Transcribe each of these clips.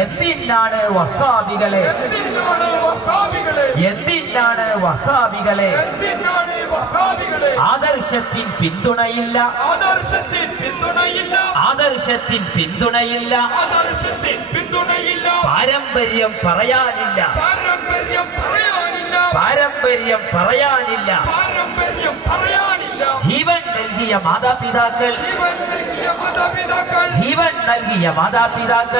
എന്തിനാണ് വഹാബികളെ ആദർശത്തിൻ പിന്തുണയില്ല പാരമ്പര്യം പറയാനില്ല ജീവൻ നൽകിയ മാതാപിതാക്കൾ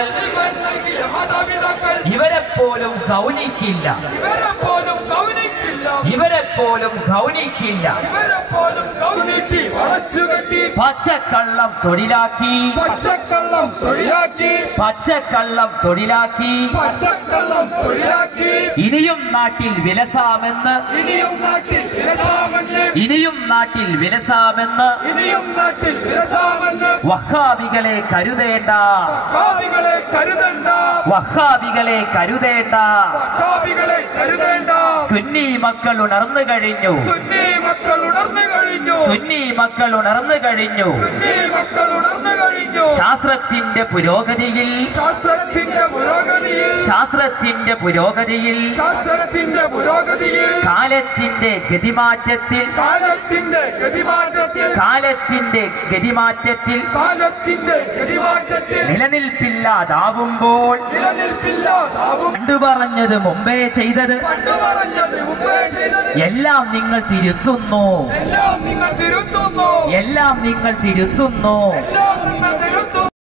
ഇവരെ പോലും ഗൗനിക്കില്ല പച്ചക്കള്ളം തൊഴിലാക്കി ഇനിയും നാട്ടിൽ വിലസാമെന്ന് വഹാബികളെ കരുതേണ്ട സുന്നി മക്കൾ ഉണർന്നു കഴിഞ്ഞു ശാസ്ത്രത്തിന്റെ പുരോഗതിയിൽ കാലത്തിന്റെ ഗതിമാറ്റത്തിൽ നിലനിൽപ്പില്ലാതാവുമ്പോൾ കണ്ടുപറഞ്ഞത് മുമ്പേ ചെയ്തത് എല്ലാം നിങ്ങൾ തിരുത്തുന്നു